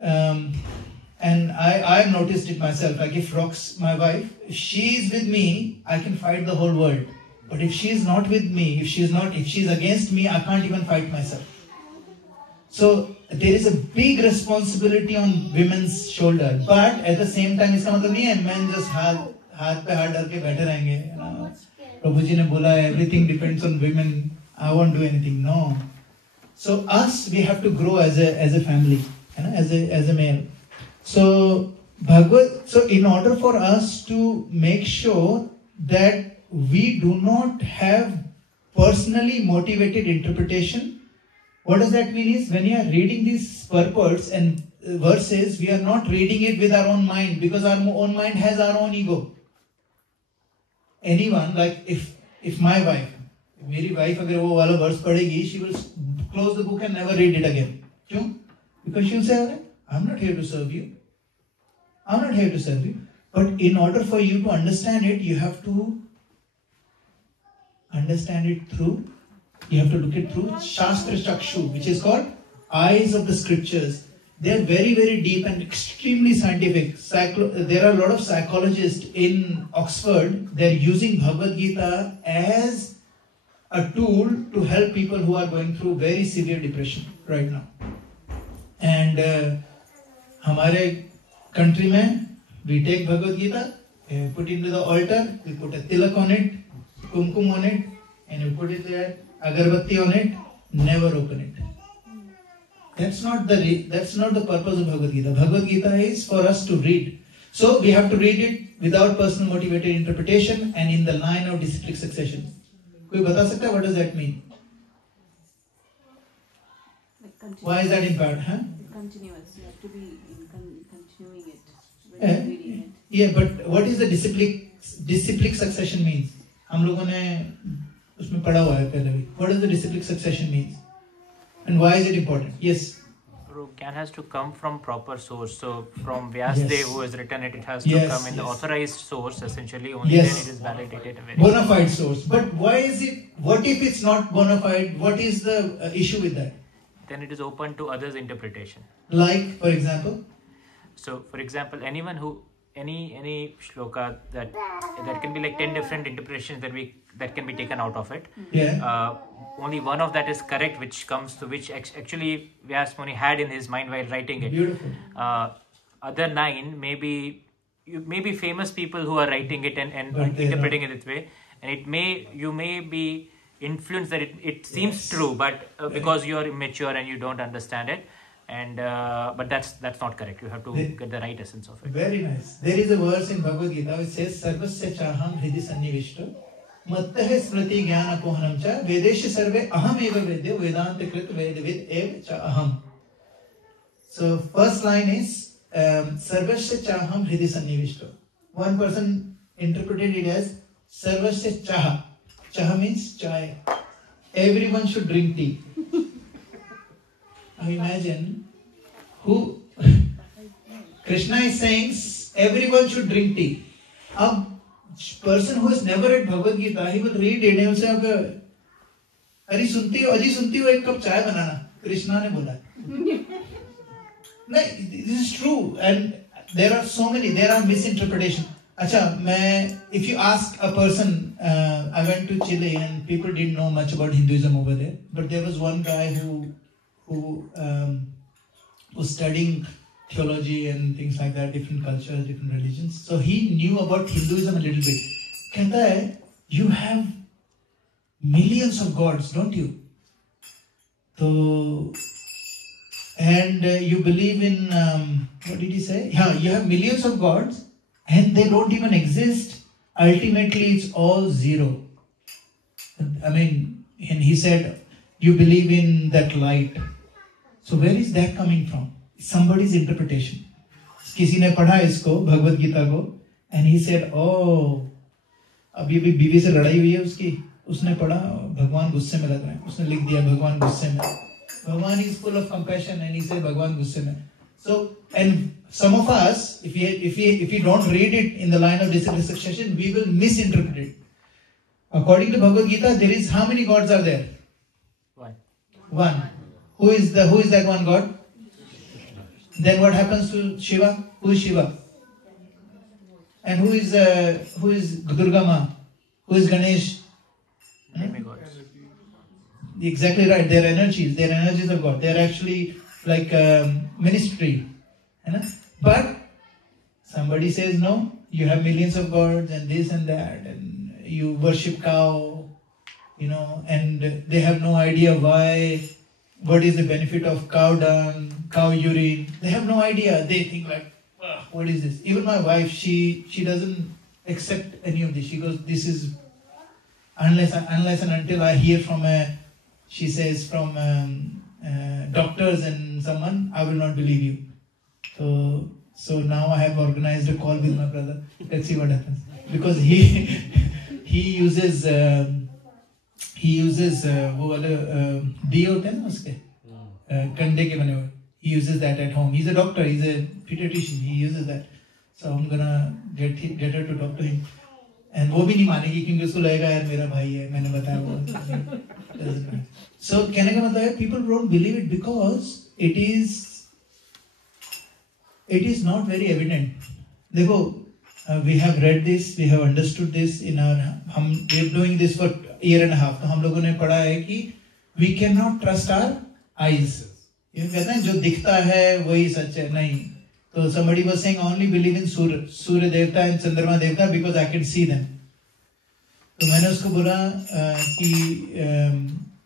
and I've noticed it myself, I give rocks my wife. If she is with me, I can fight the whole world. But if she is not with me, if she is against me, I can't even fight myself. So there is a big responsibility on women's shoulder. But at the same time, इसका मतलब नहीं है men just हाथ पे हाथ डाल के बैठे रहेंगे. प्रभु जी ने बोला everything depends on women. I won't do anything. No. So us, we have to grow as a family, as a male. So so in order for us to make sure that we do not have personally motivated interpretation, what does that mean is when you are reading these purports and verses, we are not reading it with our own mind, because our own mind has our own ego. Anyone, like if my wife, मेरी wife अगर वो वाला verse पढ़ेगी, she will close the book and never read it again. क्यों? Because she will say, I'm not here to serve you. I'm not here to serve you. But in order for you to understand it, you have to understand it through, you have to look it through Shastra Chakshu, which is called eyes of the scriptures. They are very, very deep and extremely scientific. There are a lot of psychologists in Oxford. They are using Bhagavad Gita as a tool to help people who are going through very severe depression right now. And हमारे country में, we take Bhagavad Gita, we put it into the altar, we put a tilak on it, kumkum on it, and we put it there, agarbatti on it, never open it. That's not the purpose of Bhagavad Gita. Bhagavad Gita is for us to read. So we have to read it without personal motivated interpretation and in the line of disciplic succession. कोई बता सकता है what does that mean? Why is that important? Huh? Continuous. You have to be continuing it. When reading it. Yeah, but what is the disciplic succession means? हम लोगों ने उसमें पढ़ा हुआ है पहले भी. What does the disciplic succession means? And why is it important? Yes. Gyan has to come from proper source. So from Vyasdev who has written it, it has to come in the authorized source essentially. Only then it is validated. Bona fide source. But why is it? What if it's not bona fide? What is the issue with that? Then it is open to others' interpretation. Like, for example? So, for example, anyone who any shloka that can be like 10 different interpretations that can be taken out of it. Yeah. Only one of that is correct, which actually Vyas Muni had in his mind while writing it. Beautiful. Other 9 maybe famous people who are writing it and interpreting it this way, and you may be influenced that it seems true, but because you are immature and you don't understand it. And but that's not correct. You have to get the right essence of it. Very nice. There is a verse in Bhagavad Gita which says Sarvasya chaham hridi sannivishto mattahe smriti jnana pohanam cha vedesha sarve aham eva vedya vedanta krit vedvid eva cha aham. So first line is Sarvasya chaham hridi sannivishto. One person interpreted it as Sarvasya chaha. Chaha means chai. Everyone should drink tea. Now imagine who Krishna is saying everyone should drink tea. A person who has never read Bhagavad Gita, he will read it and will say, अरे सुनती हो एक cup चाय बनाना कृष्णा ने बोला. No, this is true, and there are misinterpretations. अच्छा, if you ask a person, I went to Chile and people didn't know much about Hinduism over there, but there was one guy who was studying theology and things like that, different cultures, different religions. So he knew about Hinduism a little bit. कहता है, you have millions of gods, don't you? So, and you believe in, what did he say? Yeah, you have millions of gods and they don't even exist. Ultimately, it's all zero. I mean, and he said, you believe in that light. So where is that coming from? Somebody's interpretation. किसी ने पढ़ा इसको भगवद गीता को, and he said, oh, अभी बीवी से लड़ाई हुई है उसने पढ़ा भगवान गुस्से में लग रहे हैं, उसने लिख दिया भगवान गुस्से में. Bhagwan is full of compassion and he said भगवान गुस्से में. So, and some of us, if we don't read it in the line of disciplic succession, we will misinterpret it. According to Bhagavad Gita, there is how many gods are there? One. Who is that one god? Then what happens to Shiva? Who is Shiva? And who is Durga Ma? Who is Ganesh? Exactly right. They are energies of God. They are actually like ministry. But somebody says no, you have millions of gods and this and that, and you worship cow, and they have no idea what is the benefit of cow dung, cow urine. They have no idea. They think like, what is this? Even my wife, she doesn't accept any of this. She goes, this is unless and until I hear from she says from doctors and someone, I will not believe you. So now I have organized a call with my brother. Let's see what happens. Because he uses वो वाले दिए होते हैं ना उसके कंडे के बने हुए. He uses that at home. He's a doctor. He's a pediatrician. He uses that. so I'm gonna get her to talk to him. And वो भी नहीं मानेगी क्योंकि उसको लगेगा यार मेरा भाई है, मैंने बताया वो. So कहने का मतलब है people don't believe it because it is not very evident. देखो, we have read this, we have understood this in our, we are doing this for year and a half. तो हम लोगों ने पढ़ा है कि we cannot trust our eyes. ये कहते हैं जो दिखता है वही सच है, नहीं. So somebody was saying I only believe in Surya Devta and Chandrama Devta because I can see them. तो मैंने उसको बोला कि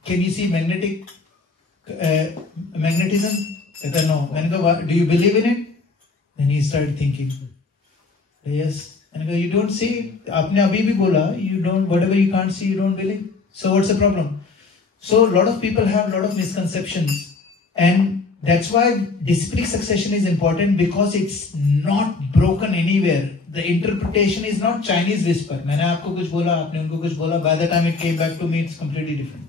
can you see magnetism? कहता no. मैंने कहा do you believe in it? Then he started thinking. Yes. मैंने कहा you don't see it. आपने अभी भी बोला you don't, whatever you can't see you don't believe. So what's the problem? So a lot of people have a lot of misconceptions. And that's why disciplic succession is important because it's not broken anywhere. The interpretation is not Chinese whisper. मैंने आपको कुछ बोला, आपने उनको कुछ बोला. By the time it came back to me, it's completely different.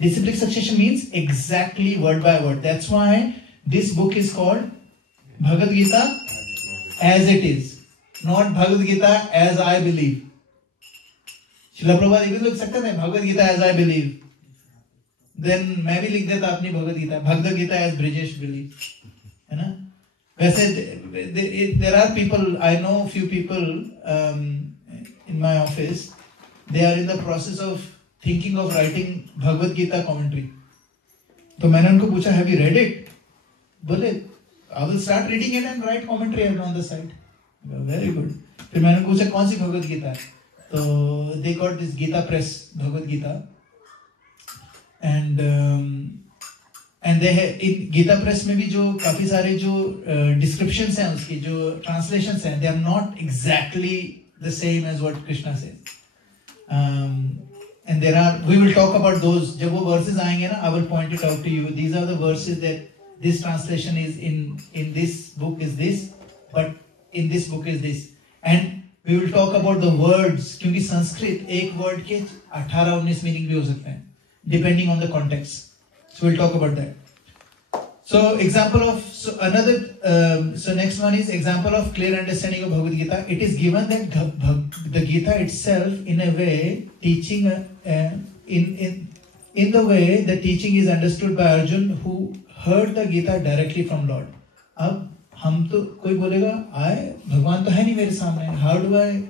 Disciplic succession means exactly word by word. That's why this book is called Bhagavad Gita as it is, not Bhagavad Gita as I believe. Srila Prabhupada ये भी लिख सकते थे Bhagavad Gita as I believe. Then मैं भी लिख देता अपनी Bhagavad Gita, Bhagavad Gita as Brijesh believe, है ना? वैसे there are people, I know few people in my office, they are in the process of thinking of writing Bhagavad Gita commentary. तो मैंने उनको पूछा have you read it? बोले I will start reading it and write commentary on the side. Very good. फिर मैंने पूछा कौन सी भगवद गीता है? तो they got this Gita Press Bhagavad Gita. And they have in Gita Press में भी जो काफी सारे जो descriptions हैं उसकी जो translations हैं, they are not exactly the same as what Krishna says. And there are, we will talk about those. जब वो verses आएंगे ना, I will point it out to you. These are the verses that this translation is in this book is this, but in this book is this. And we will talk about the words क्योंकि संस्कृत एक word के 18-19 meaning भी हो सकते हैं. Depending on the context. So we'll talk about that. So example of, so next one is example of clear understanding of Bhagavad Gita. It is given that the Gita itself in a way teaching, in the way the teaching is understood by Arjun who heard the Gita directly from Lord. अब हम तो कोई बोलेगा आए भगवान तो है नहीं मेरे सामने, how do I,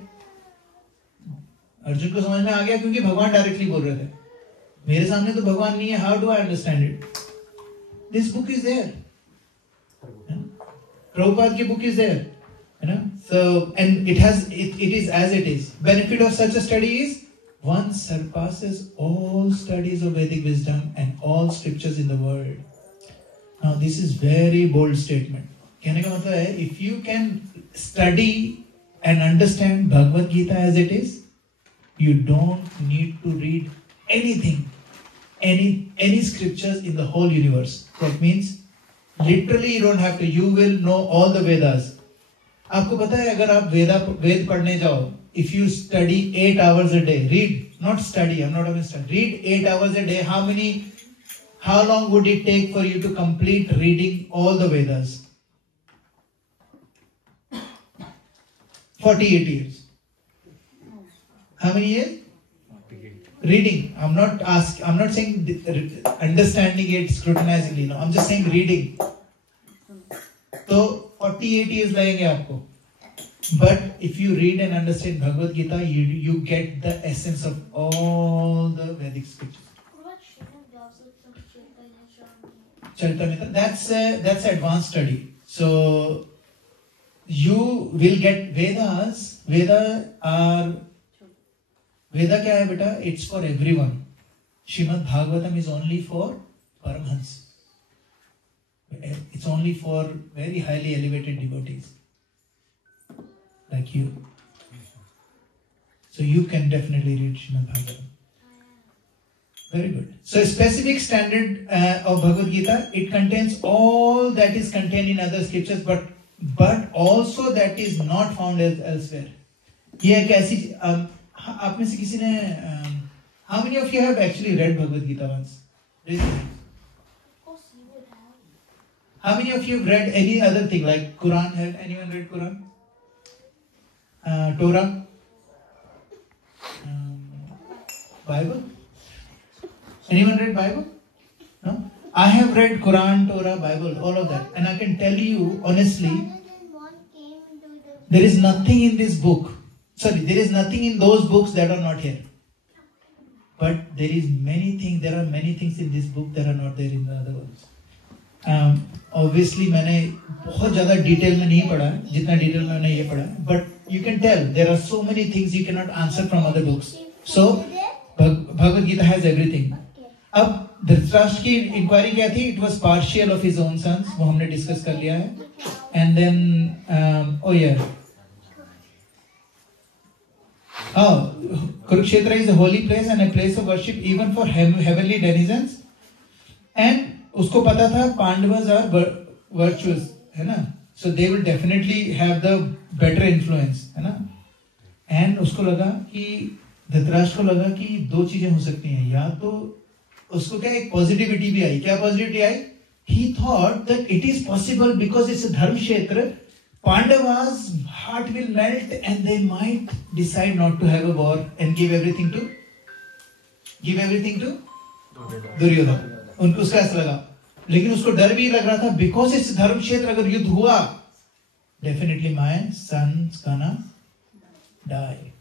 अर्जुन को समझ में आ गया क्योंकि भगवान डायरेक्टली बोल रहे थे. मेरे सामने तो भगवान नहीं है, how do I understand it? This book is there. Prabhupada ki book is there. So, and it is as it is. Benefit of such a study is one surpasses all studies of Vedic wisdom and all scriptures in the world. Now this is very bold statement. कहने का मतलब है, if you can study and understand Bhagavad Gita as it is, you don't need to read anything, any scriptures in the whole universe. That means literally you don't have to, you will know all the Vedas. आपको पता है अगर आप वेद पढ़ने जाओ, if you study 8 hours a day, read, not study, I'm not even study, read 8 hours a day, how long would it take for you to complete reading all the Vedas? 48 years. How many years? Reading. I'm not saying understanding it scrutinizingly. No, I'm just saying reading. So 48 years लगेंगे आपको. But if you read and understand Bhagavad Gita, you get the essence of all the Vedic scriptures. Charitamrita. That's advanced study. So you will get Vedas. Veda क्या है बेटा? It's for everyone. Srimad Bhagavatam is only for Paramhans. It's only for very highly elevated devotees like you. So you can definitely read Srimad Bhagavatam. Very good. So a specific standard of Bhagavad Gita, it contains all that is contained in other scriptures, but also that is not found elsewhere. ये एक ऐसी आप में से किसी ने how many of you have actually read Bhagavad Gita once? How many of you have read any other thing like Quran? Have anyone read Quran? Torah, Bible. Anyone read Bible? No? I have read Quran, Torah, Bible, all of that, and I can tell you honestly, there is nothing in this book. Sorry, there is nothing in those books that are not here. But there are many things in this book that are not there in the other ones. Obviously, मैंने बहुत ज़्यादा detail में नहीं पढ़ा, जितना detail में मैंने ये पढ़ा. But you can tell there are so many things you cannot answer from other books. So Bhagavad Gita has everything. अब धृतराष्ट्र की इंक्वायरी क्या थी? It was partial of his own sons. वो हमने डिस्कस कर लिया है. And then Kurukshetra is a holy place and a place of worship even for heavenly denizens. And उसको पता था Pandavas are virtuous, है ना? So they will definitely have the better influence, है ना? And उसको लगा कि धृतराष्ट्र को लगा कि दो चीजें हो सकती हैं. या तो उसको क्या एक पॉजिटिविटी भी आई. क्या positivity I? He thought that it is possible because it's a धर्म क्षेत्र. Pandavas' heart will melt and they might decide not to have a war and give everything to Duryodhana. उनको उसका ऐसा लगा. लेकिन उसको डर भी लग रहा था because it's धर्म क्षेत्र, अगर युद्ध हुआ definitely my son's gonna die.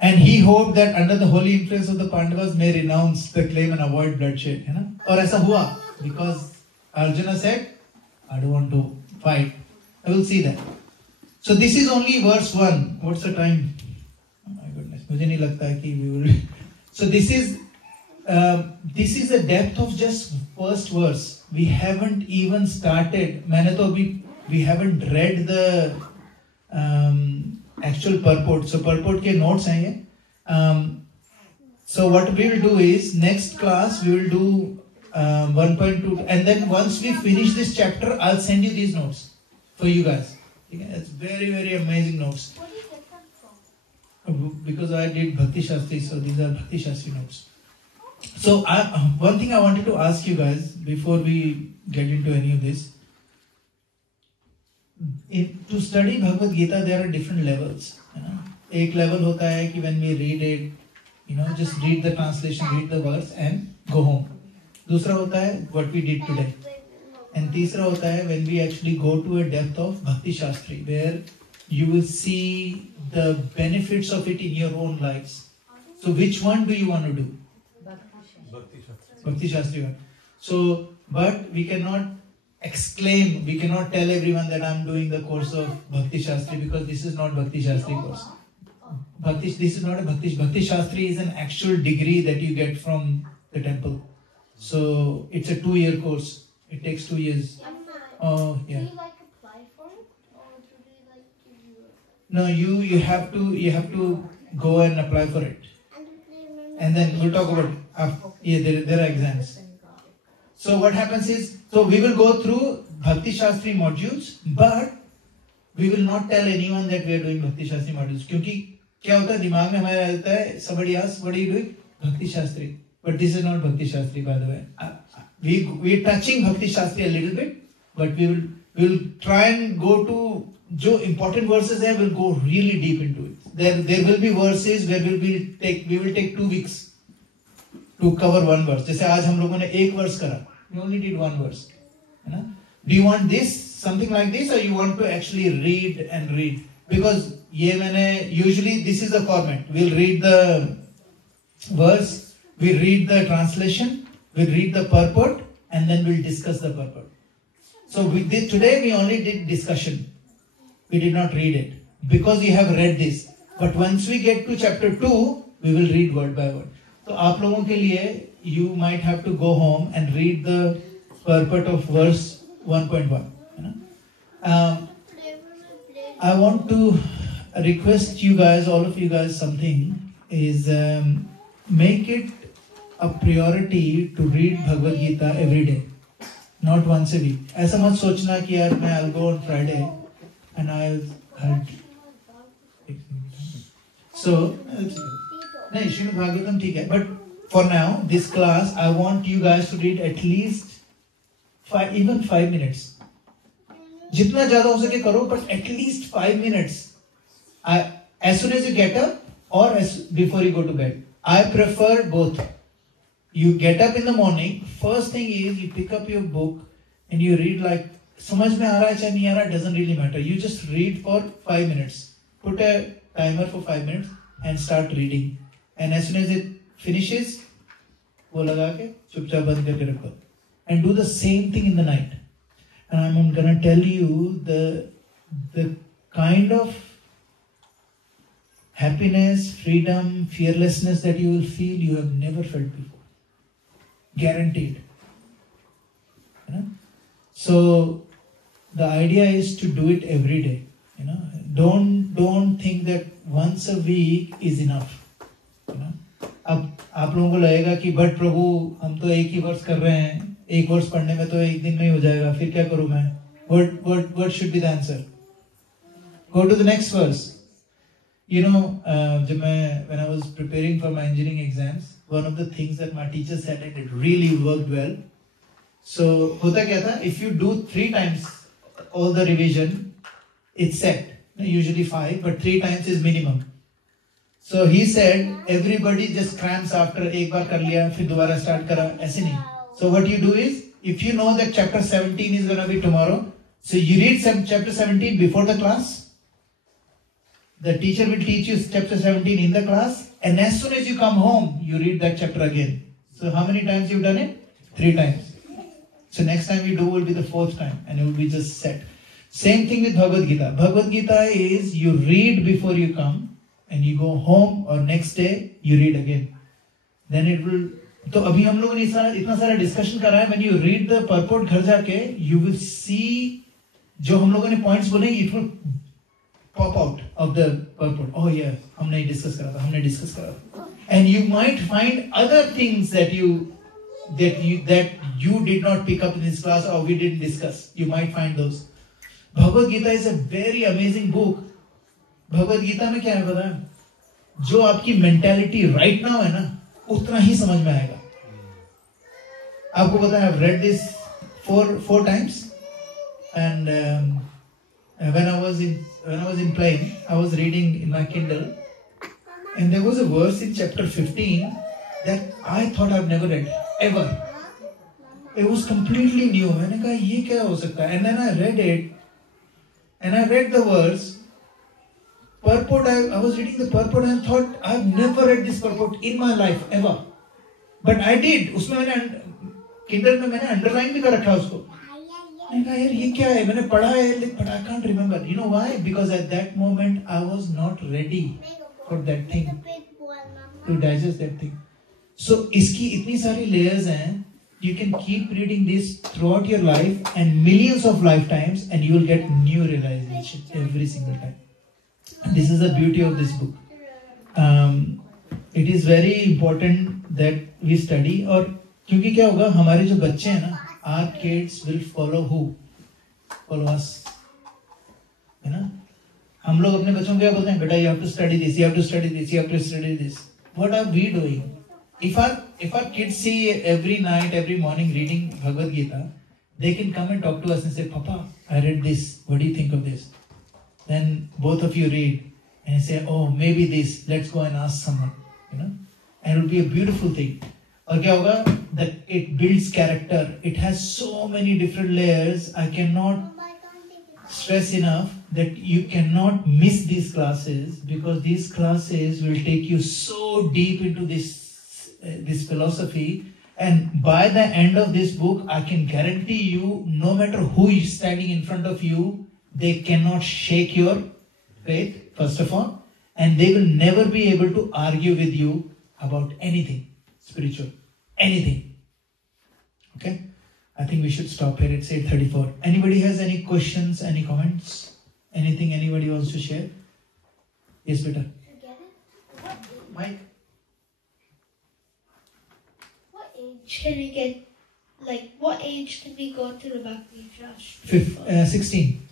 And he hoped that under the holy influence of the Pandavas may renounce the claim and avoid bloodshed, है ना? और ऐसा हुआ because Arjuna said, I don't want to fight. I will see that. So this is only verse 1. What's the time? Oh my goodness. मुझे नहीं लगता है कि we will. So this is the depth of just first verse. We haven't even started. मैंने तो अभी we haven't read the actual purport. So purport के notes हैं ये. So what we will do is next class we will do 1.2, and then once we finish this chapter, I'll send you these notes for you guys. Okay? It's very, very amazing notes. Where do you get them from? Because I did Bhakti Shastri, so these are Bhakti Shastri notes. So one thing I wanted to ask you guys before we get into any of this. To study Bhagavad Gita, there are different levels. You know? एक level होता है कि when we read it, just read the translation, read the verse and go home. दूसरा होता है what we did today. And तीसरा होता है when we actually go to a depth of Bhakti Shastri, where you will see the benefits of it in your own lives. So which one do you want to do? Bhakti Shastri one. So, but we cannot exclaim, we cannot tell everyone that I'm doing the course of Bhakti Shastri, because this is not Bhakti Shastri course. This is not a Bhakti Shastri is an actual degree that you get from the temple. So it's a 2-year course. It takes 2 years. Oh yeah. Do you apply for it, or do they give you? No, you have to go and apply for it. And then we'll talk about it. There are exams. So what happens is, so we will go through Bhakti Shastri modules, but we will not tell anyone that we are doing Bhakti Shastri modules. क्योंकि क्या होता है दिमाग में हमारे रहता है, somebody asks, what are you doing? Bhakti Shastri. But this is not Bhakti Shastri, by the way. We are touching Bhakti Shastri a little bit, but we will try and go to जो important verses है, we'll go really deep into it. There will be verses where we will take 2 weeks to cover one verse. जैसे आज हम लोगों ने एक verse करा. We only did one verse. है ना? Do you want something like this, or you want to actually read and read? Because usually this is the format. We'll read the verse, we read the translation, we read the purport, and then we'll discuss the purport. So today we only did discussion. We did not read it because you have read this. But once we get to chapter 2, we will read word by word. So आप लोगों के लिए you might have to go home and read the purport of verse 1.1. I want to request you guys, all of you guys, something is make it a priority to read Bhagavad Gita every day, not once a week. ऐसा मत सोचना कि यार मैं I'll go on Friday and I'll so नहीं श्रीमद् भागवतम ठीक है, but for now this class I want you guys to read at least 5 minutes. जितना ज्यादा हो सके करो, but at least 5 minutes. As soon as you get up or before you go to bed. I prefer both. You get up in the morning, first thing is you pick up your book and you read like, समझ में आ रहा है चाहे नहीं आ रहा, doesn't really matter. You just read for 5 minutes. Put a timer for 5 minutes and start reading. And as soon as it finishes, वो लगा के चुपचाप बंद करके रखो. And do the same thing in the night. And I'm gonna tell you the kind of happiness, freedom, fearlessness that you will feel you have never felt before. Guaranteed. You know? So the idea is to do it every day. You know, don't think that once a week is enough. You know, अब आप लोगों को लगेगा कि but प्रभु हम तो एक ही वर्ष कर रहे हैं, एक वर्ष पढ़ने में तो एक दिन में ही हो जाएगा, फिर क्या करूं मैं? What should be the answer? Go to the next verse. You know, when I was preparing for my engineering exams, one of the things that my teacher said, and it really worked well. So होता क्या था? If you do 3 times all the revision, it's set. Usually 5, but 3 times is minimum. So he said, everybody just cramps after एक बार कर लिया, फिर दोबारा start करा, ऐसे नहीं. So what you do is, if you know that chapter 17 is going to be tomorrow, so you read chapter 17 before the class. The teacher will teach you chapter 17 in the class, and as soon as you come home, you read that chapter again. So how many times you've done it? 3 times. So next time you do will be the 4th time, and it will be just set. Same thing with Bhagavad Gita. Bhagavad Gita is you read before you come, and you go home or next day you read again. Then it will. तो अभी हम लोगों ने इतना सारा discussion करा है. When you read the purport घर जाके, you will see जो हम लोगों ने points बोले, it will pop out of the purport. Oh yeah, हमने discuss करा था. And you might find other things that you did not pick up in this class or we didn't discuss. You might find those. Bhagavad Gita is a very amazing book. Bhagavad Gita में क्या है पता है? जो आपकी mentality right now है ना, उतना ही समझ में आएगा. आपको पता है, I've read this 4 times, and when I was in plane, I was reading in my Kindle, and there was a verse in chapter 15 that I thought I've never read ever. It was completely new. मैंने कहा ये क्या हो सकता है? And then I read it, and I read the verse. Purport. I was reading the purport and thought I've never read this purport in my life ever. But I did. उसमें मैंने Kindle में मैंने underline भी कर रखा उसको. मैंने कहा यार ये क्या है? मैंने पढ़ा है, but I can't remember. You know why? Because at that moment I was not ready for that thing, to digest that thing. So इसकी इतनी सारी layers हैं. You can keep reading this throughout your life and millions of lifetimes, and you will get new realization every single time. And this is the beauty of this book. It is very important that we study. और क्योंकि क्या होगा, हमारे जो बच्चे हैं ना, our kids will follow who? Follow us. है ना? हम लोग अपने बच्चों को क्या बोलते हैं? बेटा, you have to study this, you have to study this, you have to study this. What are we doing? If our kids see every night, every morning reading Bhagavad Gita, they can come and talk to us and say, Papa, I read this. What do you think of this? Then both of you read and say, oh, maybe this. Let's go and ask someone. You know, and it will be a beautiful thing. और क्या होगा? That it builds character. It has so many different layers. I cannot stress enough that you cannot miss these classes, because these classes will take you so deep into this philosophy, and by the end of this book, I can guarantee you, no matter who is standing in front of you, they cannot shake your faith, first of all, and they will never be able to argue with you about anything spiritual, anything. Okay? I think we should stop here. It's 8:34. Anybody has any questions, any comments? Anything anybody wants to share? Yes, beta. Mike? Can we get, what age can we go to the Bhakti Rashtra? 16.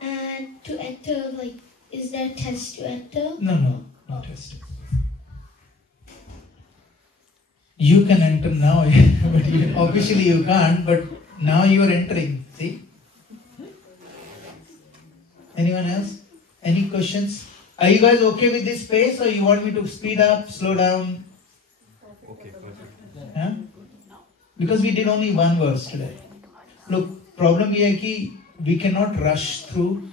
And to enter, is there a test to enter? No test. You can enter now, but officially you can't, but now you are entering, see? Anyone else? Any questions? Are you guys okay with this pace, or you want me to speed up, slow down? Okay, perfect. Yeah? Because we did only one verse today. Look, problem ये है कि we cannot rush through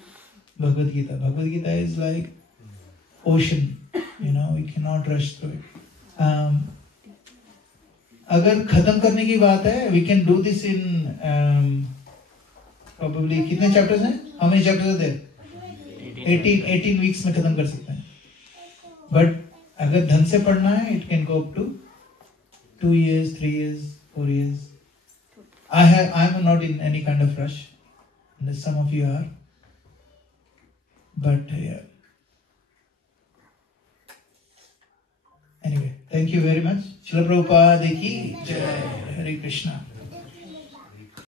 Bhagavad Gita. Bhagavad Gita is like ocean. You know, we cannot rush through it. अगर खत्म करने की बात है, we can do this in probably कितने chapters हैं? How many chapters are there? 18 weeks में खत्म कर सकते हैं. But अगर ढंग से पढ़ना है, it can go up to 2 years, 3 years, 4 years. I am not in any kind of rush, unless some of you are. But yeah. Anyway, thank you very much. Srila Prabhupada ki Jai. Hare Krishna.